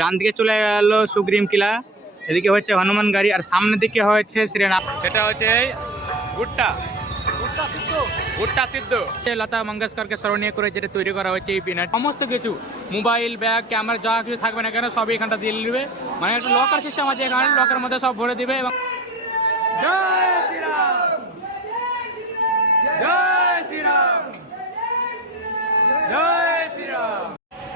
ডান দিকে চলে গেল সুগ্রীম কিলা, এদিকে হচ্ছে হনুমান গাড়ি, আর সামনের দিকে হচ্ছে শ্রীরাম, সেটা হচ্ছে ভুট্টা ভুট্টা সিদ্ধ। লতা মঙ্গেশকরকে স্মরণীয় করে যেটা তৈরি করা হয়েছে এই পিনাট, সমস্ত কিছু মোবাইল ব্যাগ ক্যামেরা যা কিছু থাকবে না কেন সবই এখানটা দিয়ে দিবে। মানে একটা লকার সিস্টেম আছে এখানে, লকার মধ্যে সব ভরে দিবে। এবং জয় শ্রীরাম, জয় শ্রীরাম, জয় শ্রীরাম।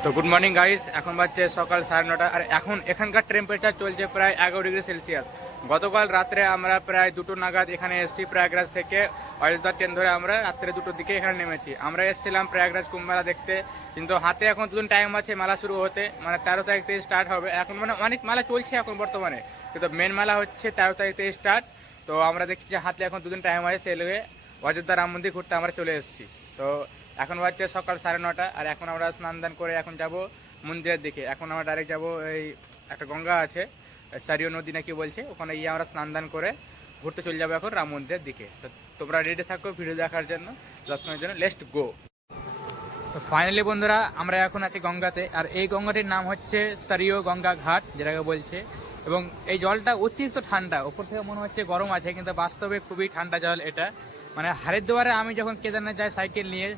তো গুড মর্নিং গাইস, এখন বাজছে সকাল 9:30, আর এখন এখানকার টেম্পারেচার চলছে প্রায় 11°C। গতকাল রাত্রে আমরা প্রায় 2টো নাগাদ এখানে এসেছি প্রয়াগরাজ থেকে। অযোধ্যা ট্রেন ধরে আমরা রাত্রে 2টোর দিকে এখানে নেমেছি। আমরা এসেছিলাম প্রয়াগরাজ কুম্ভ মেলা দেখতে, কিন্তু হাতে এখন 2 দিন টাইম আছে মেলা শুরু হতে, মানে 13 তারিখ থেকে স্টার্ট হবে। এখন মানে অনেক মেলা চলছে এখন বর্তমানে, কিন্তু মেন মেলা হচ্ছে 13 তারিখ থেকে স্টার্ট। তো আমরা দেখছি যে হাতে এখন 2 দিন টাইম আছে, সেই লোকে অযোধ্যা রাম মন্দির ঘুরতে আমরা চলে এসেছি। তো এখন বাজছে সকাল 9:30, আর এখন আমরা স্নান দান করে এখন যাব মন্দিরের দিকে। এখন আমরা ডাইরেক্ট যাব, এই একটা গঙ্গা আছে সারিও নদী নাকি বলছে, ওখানে গিয়ে আমরা স্নান দান করে ঘুরতে চলে যাবো এখন রাম মন্দিরের দিকে। তো তোমরা রেডি থাকো ভিডিও দেখার জন্য, যত্নের জন্য। Let's go. তো ফাইনালি বন্ধুরা আমরা এখন আছি গঙ্গাতে, আর এই গঙ্গাটির নাম হচ্ছে সারিও গঙ্গা ঘাট যেটাকে বলছে। এবং এই জলটা অতিরিক্ত ঠান্ডা, ওপর থেকে মনে হচ্ছে গরম আছে, কিন্তু বাস্তবে খুবই ঠান্ডা জল এটা। মানে হরিদ্বারে আমি যখন কেদারনাথ যাই সাইকেল নিয়ে,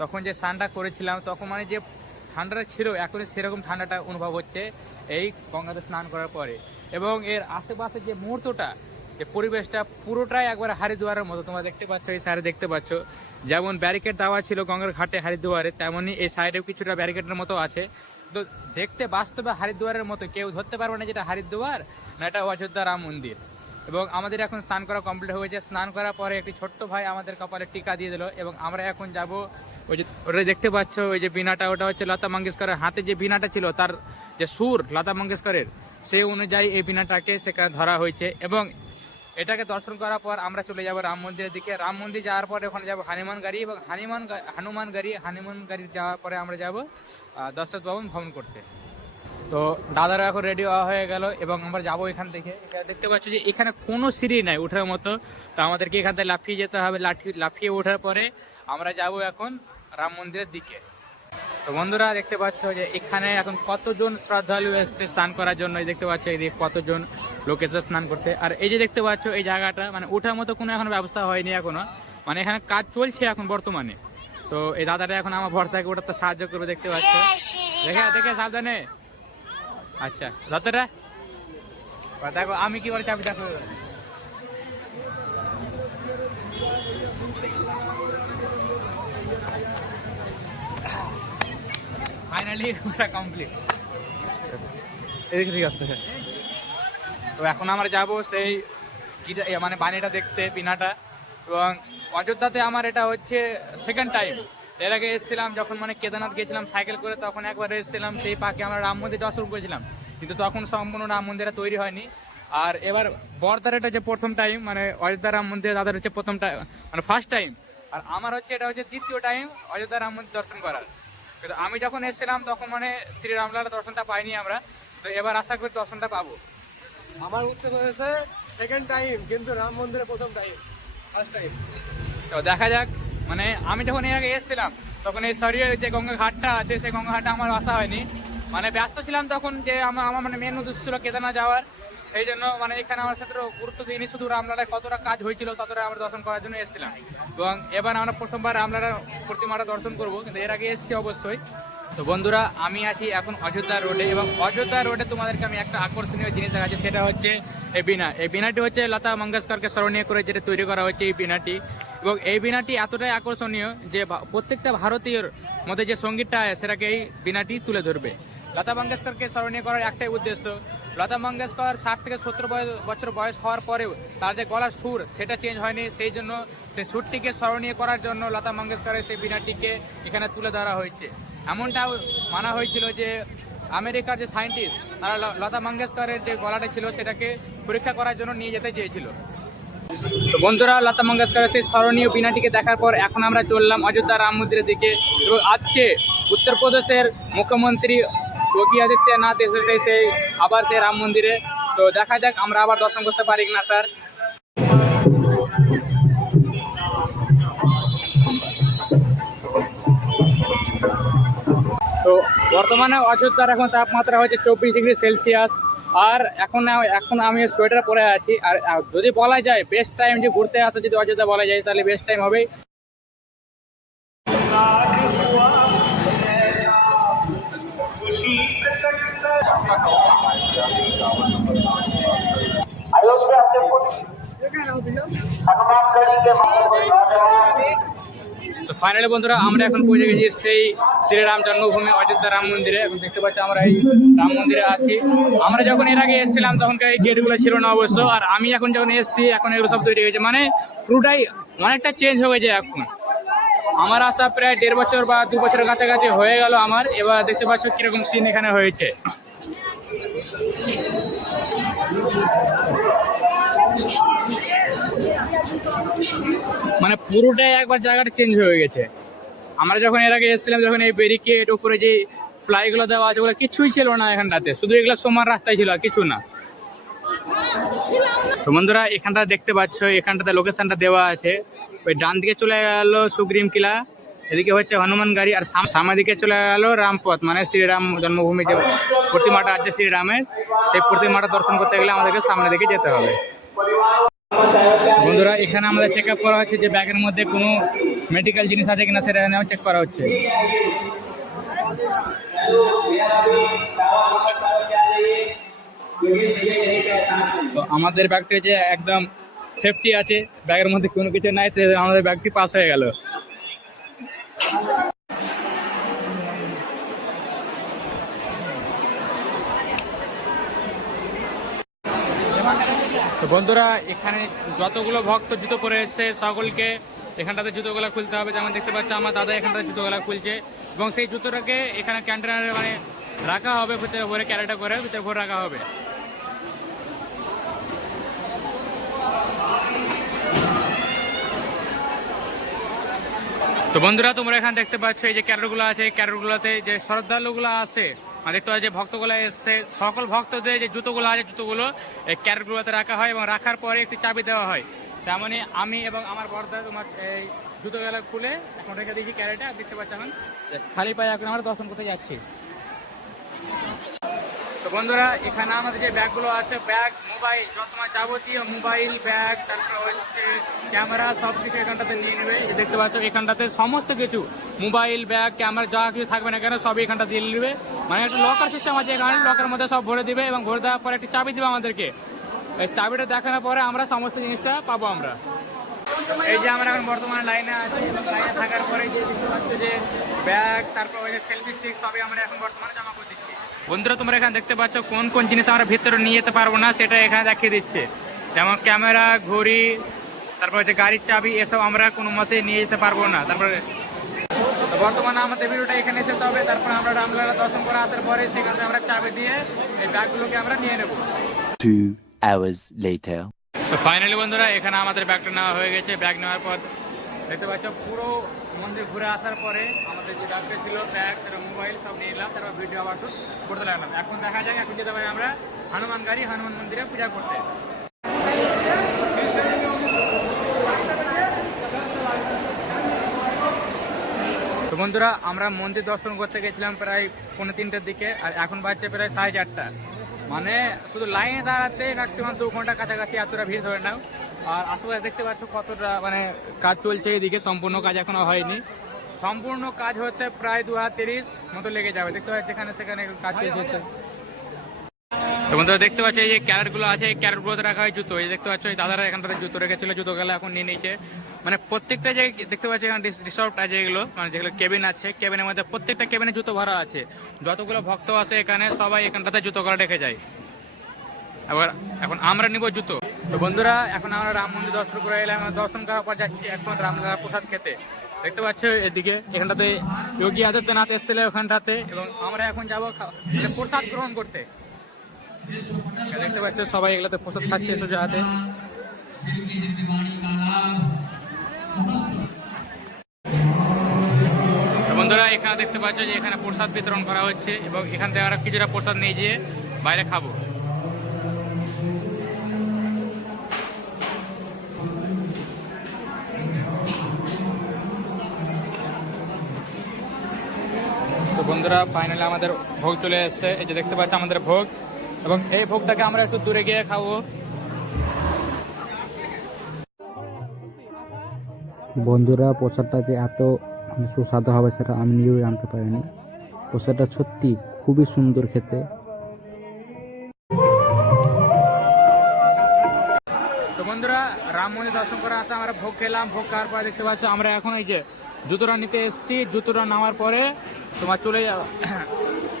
তখন যে স্নানটা করেছিলাম তখন মানে যে ঠান্ডাটা ছিল, এখন সেরকম ঠান্ডাটা অনুভব হচ্ছে এই গঙ্গাতে স্নান করার পরে। এবং এর আশেপাশে যে মুহূর্তটা, যে পরিবেশটা পুরোটাই একবার হরিদ্বারের মতো। তোমরা দেখতে পাচ্ছ, এই সাইডে দেখতে পাচ্ছ যেমন ব্যারিকেড দেওয়া ছিল গঙ্গার ঘাটে হরিদ্বারে, তেমনই এই সাইডেও কিছুটা ব্যারিকেডের মতো আছে। তো দেখতে বাস্তবে হরিদ্বারের মতো, কেউ ধরতে পারবে না যেটা হরিদ্বার না এটা অযোধ্যা রাম মন্দির। এবং আমাদের এখন স্নান করা কমপ্লিট হয়েছে। স্নান করার পরে একটি ছোট্ট ভাই আমাদের কপালে টিকা দিয়ে দিল, এবং আমরা এখন যাব ওই যে ওটা দেখতে পাচ্ছ, ওই যে বিনাটা, ওটা হচ্ছে লতা মঙ্গেশকরের হাতে যে বিনাটা ছিল, তার যে সুর লতা মঙ্গেশকরের, সেই অনুযায়ী এই বিনাটাকে সেখানে ধরা হয়েছে। এবং এটাকে দর্শন করার পর আমরা চলে যাব রাম মন্দিরের দিকে। রাম মন্দির যাওয়ার পরে ওখানে যাব হনুমান গাড়ি, এবং হনুমান গাড়ি যাওয়ার পরে আমরা যাব দশরথ ভবন ভ্রমণ করতে। তো দাদারা এখন রেডি হয়ে গেল, এবং আমরা যাবো এখান থেকে। দেখতে পাচ্ছ যে এখানে কোনো সিঁড়ি নাই ওঠার মতো, তো আমাদেরকে এখান থেকে লাফিয়ে যেতে হবে। লাফিয়ে ওঠার পরে আমরা যাব এখন রাম মন্দিরের দিকে। তো বন্ধুরা দেখতে পাচ্ছ যে এখানে এখন কতজন শ্রদ্ধালু এসছে স্নান করার জন্য। দেখতে পাচ্ছ এই কতজন লোক এসে স্নান করতে। আর এই যে দেখতে পাচ্ছ এই জায়গাটা, মানে ওঠার মতো কোনো এখন ব্যবস্থা হয়নি এখনো, মানে এখানে কাজ চলছে এখন বর্তমানে। তো এই দাদাটা এখন আমার ভর থেকে ওটাতে সাহায্য করবে, দেখতে পাচ্ছ। দেখে সাবধানে। আচ্ছা যতটা দেখো আমি কি করে চাবি, দেখো ফাইনালি ওটা কমপ্লিট। ঠিক আছে। তো এখন আমরা যাব সেই মানে বানিটা দেখতে, পিনাটা। এবং অযোধ্যাতে আমার এটা হচ্ছে সেকেন্ড টাইম। এর আগে এসেছিলাম যখন মানে কেদারনাথ গিয়েছিলাম সাইকেল করে, তখন একবার এসেছিলাম সেই পাকে আমরা রাম মন্দির দর্শন করেছিলাম, কিন্তু তখন সম্পূর্ণ রাম মন্দিরটা তৈরি হয়নি। আর এবার বর্দার এটা হচ্ছে প্রথম টাইম, মানে অযোধ্যা রাম মন্দিরে দাদার হচ্ছে প্রথম টাইম, মানে ফার্স্ট টাইম। আর আমার হচ্ছে এটা হচ্ছে দ্বিতীয় টাইম অযোধ্যা রাম মন্দির দর্শন করার। কিন্তু আমি যখন এসেছিলাম তখন মানে শ্রীরামলার দর্শনটা পাইনি আমরা, তো এবার আশা করি দর্শনটা পাবো। আমার উত্তর প্রদেশে সেকেন্ড টাইম, কিন্তু রাম মন্দিরে প্রথম টাইম, ফার্স্ট টাইম। তো দেখা যাক, মানে আমি যখন এর আগে এসেছিলাম তখন এই সরিয়ে যে গঙ্গা ঘাটটা আছে সেই গঙ্গা ঘাটটা আমার আসা হয়নি, মানে ব্যস্ত ছিলাম তখন। যে আমার মানে মেন উদ্দেশ্য ছিল কেদারনাথ যাওয়ার, সেই জন্য মানে এখানে আমার সাথে গুরুত্ব দিইনি। শুধু রামলালায় কতটা কাজ হয়েছিল ততটা আমরা দর্শন করার জন্য এসেছিলাম। এবং এবার আমরা প্রথমবার রামলালার প্রতিমাটা দর্শন করবো, কিন্তু এর আগে এসেছি অবশ্যই। তো বন্ধুরা আমি আছি এখন অযোধ্যা রোডে, এবং অযোধ্যা রোডে তোমাদেরকে আমি একটা আকর্ষণীয় জিনিস দেখাচ্ছি, সেটা হচ্ছে এই বিনা। এই বিনাটি হচ্ছে লতা মঙ্গেশকরকে স্মরণীয় করে যেটা তৈরি করা হচ্ছে এই বিনাটি। এবং এই বিনাটি এতটাই আকর্ষণীয় যে প্রত্যেকটা ভারতীয়র মধ্যে যে সঙ্গীতটা সেটাকে এই বিনাটি তুলে ধরবে। লতা মঙ্গেশকরকে স্মরণীয় করার একটাই উদ্দেশ্য, লতা মঙ্গেশকর 60 থেকে 70 বছর বয়স হওয়ার পরেও তার যে গলার সুর সেটা চেঞ্জ হয়নি, সেই জন্য সেই সুরটিকে স্মরণীয় করার জন্য লতা মঙ্গেশকরের সেই বিনাটিকে এখানে তুলে ধরা হয়েছে। এমনটাও মানা হয়েছিল যে আমেরিকার যে সায়েন্টিস্ট তারা লতা মঙ্গেশকরের যে গলাটা ছিল সেটাকে পরীক্ষা করার জন্য নিয়ে যেতে চেয়েছিল। তো বন্ধুরা লতা মঙ্গেশকরের সেই স্মরণীয় বিনাটিকে দেখার পর এখন আমরা চললাম অযোধ্যা রাম মন্দিরের দিকে। এবং আজকে উত্তরপ্রদেশের মুখ্যমন্ত্রী যোগী আদিত্যনাথ এসেছে সেই আবার সেই রাম মন্দিরে। তো দেখা যাক আমরা আবার দর্শন করতে পারি কিনা তার। তো বর্তমানে অযোধ্যার এখন তাপমাত্রা হচ্ছে 24°C। আর এখন আমি সোয়েটার পরে আছি। আর যদি বলা যায় বেস্ট টাইম যে ঘুরতে আসা, যদি অযোধ্যা বলা যায় তাহলে বেস্ট টাইম হবে তো ফাইনালি বন্ধুরা আমরা এখন পৌঁছে গেছি সেই শ্রীরাম জন্মভূমি অযোধ্যা রাম মন্দিরে। এখন দেখতে পাচ্ছি আমরা এই রাম মন্দিরে আছি। আমরা যখন এর আগে এসেছিলাম তখনকার এই গেটগুলো ছিল না অবশ্য। আর আমি এখন যখন এসেছি এখন এগুলো সব তৈরি হয়েছে, মানে পুরোটাই অনেকটা চেঞ্জ হয়ে গেছে এখন। আমার আসা প্রায় 1.5 বছর বা 2 বছরের কাছাকাছি হয়ে গেল আমার। এবার দেখতে পাচ্ছ কিরকম সিন এখানে হয়েছে। মানে পুরোটাই একবার জায়গাটা চেঞ্জ হয়ে গেছে। আমরা যখন এর আগে এসেছিলাম যখন এই ব্যারিকেড উপরে যে ফ্লাইগুলো দেওয়া আছে ওগুলো কিছুই ছিল না এখানটাতে, শুধু এগুলো সমান রাস্তায় ছিল আর কিছু না। তো বন্ধুরা এখানটা দেখতে পাচ্ছ, এখানটাতে লোকেশনটা দেওয়া আছে। ওই ডান দিকে চলে গেল সুগ্রীম কিলা, এদিকে হচ্ছে হনুমান গাড়ি, আর সামনের দিকে চলে গেল রামপথ, মানে শ্রীরাম জন্মভূমি যে প্রতিমাটা আছে শ্রীরামের, সেই প্রতিমাটা দর্শন করতে গেলে আমাদেরকে সামনের দিকে যেতে হবে। বন্ধুরা এখানে আমাদের চেক আপ করা হচ্ছে যে ব্যাগের মধ্যে কোনো মেডিকেল জিনিস আছে কিনা, সেটা এখানে চেক করা হচ্ছে। তো আমাদের ব্যাগটি যে একদম সেফটি আছে, ব্যাগের মধ্যে কোনো কিছু নাই, তো আমাদের ব্যাগটি পাস হয়ে গেল। তো বন্ধুরা এখানে যতগুলো ভক্ত জুতো পরে এসছে সকলকে এখানটাতে জুতোগুলো খুলতে হবে। যেমন দেখতে পাচ্ছি আমার দাদা এখানটাতে জুতোগুলো খুলছে, এবং সেই জুতোটাকে এখানে কন্টেনারে মানে রাখা হবে, ভিতরে ভরে ক্যারেটে করে ভিতরে ভরে রাখা হবে। তো বন্ধুরা তোমরা এখানে দেখতে পাচ্ছ এই যে ক্যারেটগুলো আছে, এই ক্যারেটগুলোতে যে শ্রদ্ধালুগুলো আছে, দেখতে পাচ্ছি যে ভক্তগুলো এসছে, সকল ভক্তদের যে জুতোগুলো আছে জুতোগুলো এই ক্যারেটগুলোতে রাখা হয়, এবং রাখার পরে একটি চাবি দেওয়া হয়। তেমনই আমি এবং আমার বড়দা তোমার এই জুতোগুলো খুলে এখন রেখে দেখি ক্যারেটে। দেখতে পাচ্ছি এখন খালি পায়ে এখন আমরা দর্শন করতে যাচ্ছি। তো বন্ধুরা এখানে আমাদের যে ব্যাগগুলো আছে, ব্যাগ, মোবাইল, তোমার যাবতীয় মোবাইল, ব্যাগ, তারপরে হচ্ছে ক্যামেরা, সব কিছু এখানটাতে নিয়ে নেবে। দেখতে পাচ্ছ এখানটাতে সমস্ত কিছু মোবাইল, ব্যাগ, ক্যামেরা যা কিছু থাকবে না কেন সবই এখানটা দিয়ে নেবে। মানে একটা লকার সিস্টেম আছে এখানে, লকারের মধ্যে সব ভরে দিবে, এবং ভরে দেওয়ার পরে একটি চাবি দেবে আমাদেরকে। এই চাবিটা দেখানোর পরে আমরা সমস্ত জিনিসটা পাবো আমরা। এই যে আমরা এখন বর্তমানে লাইনে আছি, লাইনে থাকার পরে যে দেখতে পাচ্ছ যে ব্যাগ, তারপর ওই যে সেলফি স্টিক সবই আমরা এখন বর্তমানে জমা করে দিচ্ছি। বন্ধুরা তোমরা এখানে দেখতে পাচ্ছ কোন কোন জিনিস আমরা ভিতরে নিয়ে যেতে পারবো না সেটা এখানে দেখিয়ে দিচ্ছে। যেমন ক্যামেরা, ঘড়ি, তারপর হচ্ছে গাড়ির চাবি, এসব আমরা কোনো মতে নিয়ে যেতে পারবো না। তারপরে বর্তমানে আমাদের ভিডিওটা এখানে শেষ হবে। তারপর আমরা রামলালা দর্শন করে আসার পরে সেখানে আমরা চাবি দিয়ে এই ব্যাগগুলোকে আমরা নিয়ে নেব। 2 hours later. তো ফাইনালি বন্ধুরা এখানে আমাদের ব্যাগটা নেওয়া হয়ে গেছে। ব্যাগ নেওয়ার পর দেখতে পাচ্ছ পুরো মন্দির ঘুরে আসার পরে আমাদের যে ব্যাগটা ছিল, ব্যাগ, মোবাইল সব নিয়ে নিলাম। তারপর ভিডিও আবার শুট করতে লাগলাম। এখন দেখা যায় এখন যেতে পারি আমরা হনুমান গাড়ি, হনুমান মন্দিরে পূজা করতে। তো বন্ধুরা আমরা মন্দির দর্শন করতে গেছিলাম প্রায় 3:45-র দিকে, আর এখন বাজছে প্রায় 4:30। মানে শুধু লাইনে দাঁড়াতে ম্যাক্সিমাম 2 ঘন্টা কাছাকাছি এতটা ভিড় ধরে নাও। আর আশেপাশে দেখতে পাচ্ছ কতটা মানে কাজ চলছে এদিকে, সম্পূর্ণ কাজ এখনো হয়নি। সম্পূর্ণ কাজ হতে প্রায় 2030 মতো লেগে যাবে। দেখতে পাচ্ছি যেখানে সেখানে কাজ চলছে। তো বন্ধুরা দেখতে পাচ্ছি এই যে ক্যারেটগুলো আছে, এই ক্যারেটগুলোতে রাখা হয় জুতো। এই দেখতে পাচ্ছ এই দাদারা এখানটাতে জুতো রেখেছিল, জুতোগুলো এখন নিয়ে নিয়েছে। মানে প্রত্যেকটা যে দেখতে পাচ্ছি এখানে রিসর্ট আছে যেগুলো, মানে যেগুলো কেবিন আছে, কেবিনের মধ্যে প্রত্যেকটা কেবিনে জুতো ভরা আছে। যতগুলো ভক্ত আসে এখানে সবাই এখানটাতে জুতো করে রেখে যায়। এবার এখন আমরা নিব জুতো। তো বন্ধুরা এখন আমরা রাম মন্দির দর্শন করে এলাম, দর্শন করার পর যাচ্ছি এখন রামলালা প্রসাদ খেতে। দেখতে পাচ্ছ এদিকে এখানটাতে যোগী আদিত্যনাথ এসেছিল ওখানটাতে, এবং আমরা এখন যাবো প্রসাদ গ্রহণ করতে। দেখতে পাচ্ছ সবাই এগুলোতে প্রসাদ খাচ্ছে সোজা হাতে। বন্ধুরা এখানে দেখতে পাচ্ছ যে এখানে প্রসাদ বিতরণ করা হচ্ছে, এবং এখান থেকে আমরা কিছুটা প্রসাদ নিয়ে গিয়ে বাইরে খাবো। তো বন্ধুরা ফাইনালি আমাদের ভোগ চলে এসেছে, এই যে দেখতে পাচ্ছি আমাদের ভোগ, এবং এই ভোগটাকে আমরা একটু দূরে গিয়ে খাবো। বন্ধুরা প্রসাদটা যে এত সুস্বাদু হবে সেটা আমি নিজেও জানতে পারিনি। প্রসাদটা সত্যি খুবই সুন্দর খেতে। তো বন্ধুরা রাম মন্দির দর্শন করে আসা আমরা ভোগ খেলাম, ভোগ খাওয়ার পরে দেখতে পাচ্ছ আমরা এখন এই যে জুতোটা নিতে এসেছি। জুতোটা নেওয়ার পরে তোমার চলে যাবো,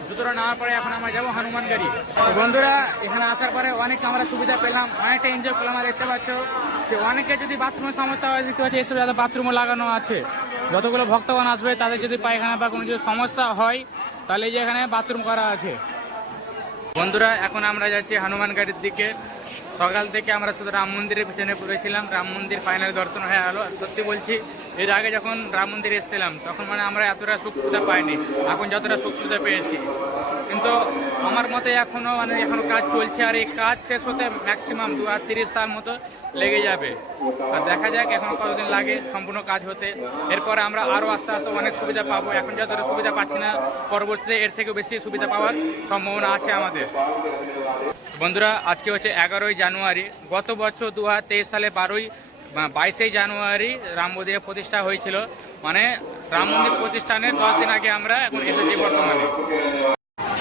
জুতোটা নেওয়ার পরে এখন আমরা যাবো হনুমানগাড়ি। তো বন্ধুরা এখানে আসার পরে অনেক আমরা সুবিধা পেলাম, অনেকটা এনজয় করলাম। দেখতে পাচ্ছ যে অনেকে যদি বাথরুমের সমস্যা হয়, দেখতে পাচ্ছি এইসব যাতে বাথরুমও লাগানো আছে। যতগুলো ভক্তগণ আসবে তাদের যদি পায়খানা বা কোনো যদি সমস্যা হয় তাহলে এই যে এখানে বাথরুম করা আছে। বন্ধুরা এখন আমরা যাচ্ছি হনুমানগাড়ির দিকে। সকাল থেকে আমরা শুধু রাম মন্দিরের পিছনে পড়েছিলাম, রাম মন্দির ফাইনাল দর্শন হয়ে গেল। সত্যি বলছি এর আগে যখন রাম মন্দিরে এসেছিলাম তখন মানে আমরা এতটা সুখ সুবিধা পাইনি, এখন যতটা সুখ সুবিধা পেয়েছি। কিন্তু আমার মতে এখনও কাজ চলছে, আর এই কাজ শেষ হতে ম্যাক্সিমাম 2-30 সাল মতো লেগে যাবে। আর দেখা যাক এখন কতদিন লাগে সম্পূর্ণ কাজ হতে। এরপরে আমরা আরও আস্তে আস্তে অনেক সুবিধা পাবো। এখন যতটা সুবিধা পাচ্ছি না, পরবর্তীতে এর থেকে বেশি সুবিধা পাওয়ার সম্ভাবনা আছে আমাদের। বন্ধুরা আজকে হচ্ছে 11ই জানুয়ারি। গত বছর 2023 সালে 22 জানুয়ারি রাম মন্দিরের প্রতিষ্ঠা হয়েছিল। মানে রাম মন্দির প্রতিষ্ঠানের 10 দিন আগে আমরা এখন এসেছি বর্তমানে।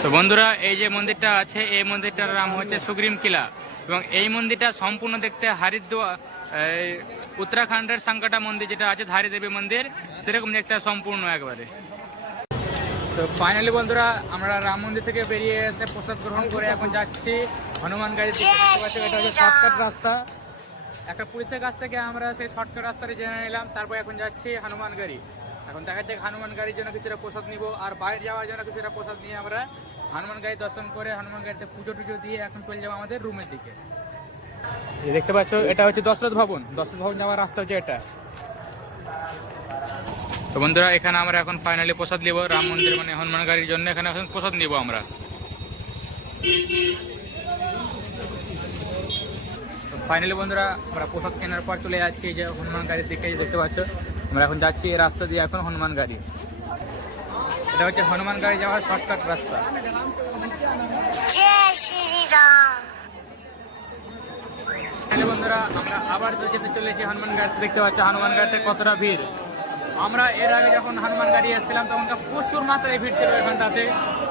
তো বন্ধুরা এই যে মন্দিরটা আছে, এই মন্দিরটার নাম হচ্ছে সুগ্রীম কিলা, এবং এই মন্দিরটা সম্পূর্ণ দেখতে হরিদ্বার উত্তরাখণ্ডের সংকটা মন্দির যেটা আছে ধারী দেবী মন্দির সেরকম দেখতে সম্পূর্ণ একবারে। তো ফাইনালি বন্ধুরা আমরা রাম মন্দির থেকে বেরিয়ে এসে প্রসাদ গ্রহণ করে এখন যাচ্ছি হনুমানগাড়ির দিকে। এটা হচ্ছে শর্টকাট রাস্তা, একটা পুলিশের কাছ থেকে আমরা সেই শর্টকাট রাস্তাটা জেনে নিলাম। তারপর এখন যাচ্ছি হনুমানগাড়ি। এখন দেখা যাক হনুমানগাড়ির জন্য কিছুটা প্রসাদ নিব, আর বাইরে যাওয়ার জন্য কিছুটা প্রসাদ নিয়ে আমরা হনুমানগাড়ি দর্শন করে হনুমানগাড়িতে পুজো টুজো দিয়ে এখন চলে যাবো আমাদের রুমের দিকে। দেখতে পাচ্ছ এটা হচ্ছে দশরথ ভবন। দশরথ ভবন যাওয়ার রাস্তা হচ্ছে এটা। তো বন্ধুরা এখানে আমরা এখন ফাইনালি প্রসাদ নিব রাম মন্দির মানে হনুমানগাড়ির জন্য। এখানে এখন প্রসাদ নিব আমরা। ফাইনালি বন্ধুরা আমরা প্রসাদ কেনার পর চলে যাচ্ছি যে হনুমানগাড়ির দিকে। দেখতে পাচ্ছ আমরা এখন যাচ্ছি এই রাস্তা দিয়ে এখন হনুমানগাড়ি। এটা হচ্ছে হনুমানগাড়ি যাওয়ার শর্টকাট রাস্তা। বন্ধুরা আমরা আবার যেতে চলেছি হনুমানগাড়িতে। দেখতে পাচ্ছ হনুমানগাড়িতে কতটা ভিড়। আমরা এর আগে যখন হনুমানগাড়ি এসেছিলাম তখন প্রচুর মাত্রায় ভিড় ছিল এখানটাতে।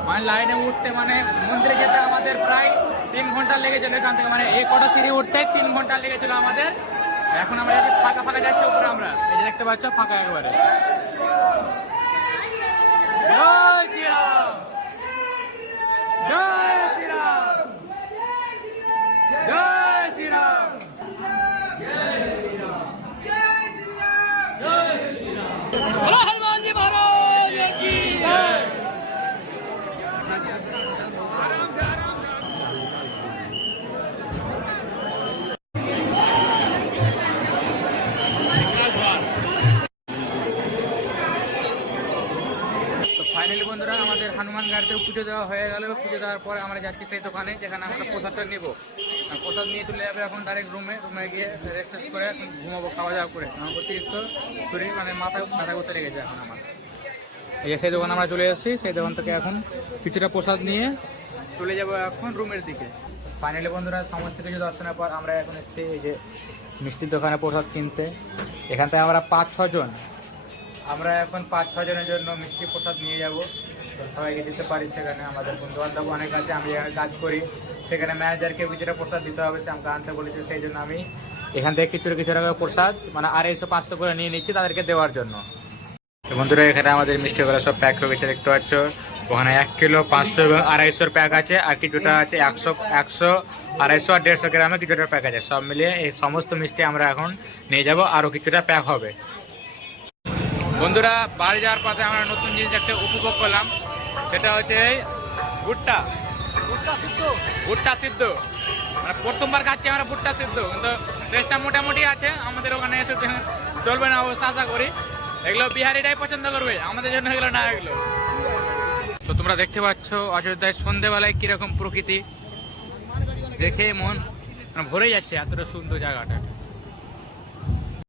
মানে লাইনে উঠতে মানে মন্দিরে যেতে আমাদের প্রায় 3 ঘন্টা লেগেছিল এখান থেকে। মানে এই কটা সিঁড়ি উঠতে 3 ঘন্টা লেগেছিল আমাদের। এখন আমরা ফাঁকা ফাঁকা যাচ্ছি উপরে। আমরা এই যে দেখতে পাচ্ছ ফাঁকা একবারে। জয় শ্রীরাম, জয় শ্রীরাম, জয় শ্রীরাম, জয় শ্রীরাম, জয় শ্রীরাম। बोलो हनुमान जी महाराज की जय। তো ফাইনালি বন্ধুরা আমাদের হনুমানগাড়িতে পুজো দেওয়া হয়ে গেল। পুজো দেওয়ার পরে আমরা যাচ্ছি সেই দোকানে যেখানে আমরা প্রসাদটা নেবো। প্রসাদ নিয়ে চলে যাবে এখন ডাইরেক্ট রুমে গিয়ে রেস্ট করে এখন ঘুমাবো খাওয়া দাওয়া করে। আমার অতিরিক্ত শরীর মানে মাথা উতরে গেছে এখন আমার। এই যে সেই দোকানে আমরা চলে এসেছি। সেই দোকান থেকে এখন কিছুটা প্রসাদ নিয়ে চলে যাবো এখন রুমের দিকে। ফাইনালি বন্ধুরা সমস্ত কিছু দর্শনের পর আমরা এখন এসেছি এই যে মিষ্টির দোকানে প্রসাদ কিনতে। এখান থেকে আমরা 5-6 জন, আমরা এখন 5-6 জনের জন্য মিষ্টি প্রসাদ নিয়ে যাব। তো সবাইকে দিতে পারি। সেখানে আমাদের বন্ধুবান্ধব অনেক আছে, আমি যেখানে কাজ করি সেখানে ম্যানেজারকে কিছুটা প্রসাদ দিতে হবে, সে আমাকে আনতে বলেছে। সেই জন্য আমি এখান থেকে কিছু টাকা প্রসাদ মানে 250-500 করে নিয়ে নিচ্ছি তাদেরকে দেওয়ার জন্য। তো বন্ধুরা এখানে আমাদের মিষ্টিগুলো সব প্যাক হয়ে গেছে দেখতে পাচ্ছ। ওখানে 1 কিলো 500 এবং 250 প্যাক আছে, আর কিছুটা আছে 100, 250 আর 150 গ্রামে কিছুটা প্যাক আছে। সব মিলিয়ে এই সমস্ত মিষ্টি আমরা এখন নিয়ে যাব, আরও কিছুটা প্যাক হবে। বন্ধুরা বাড়ি যাওয়ার পথে আমরা নতুন জিনিস একটা উপভোগ করলাম, সেটা হচ্ছে ভুট্টা সিদ্ধ। মানে প্রথমবার খাচ্ছি আমরা ভুট্টা সিদ্ধ, কিন্তু টেস্টটা মোটামুটি আছে। আমাদের ওখানে এসে চলবে না অবশ্য, আশা করি এগুলো বিহারিরাই পছন্দ করবে, আমাদের জন্য এগুলো না। এগুলো তো তোমরা দেখতে পাচ্ছ অযোধ্যায় সন্ধ্যেবেলায় কিরকম প্রকৃতি, দেখে মন ভরে যাচ্ছে, এতটা সুন্দর জায়গাটা।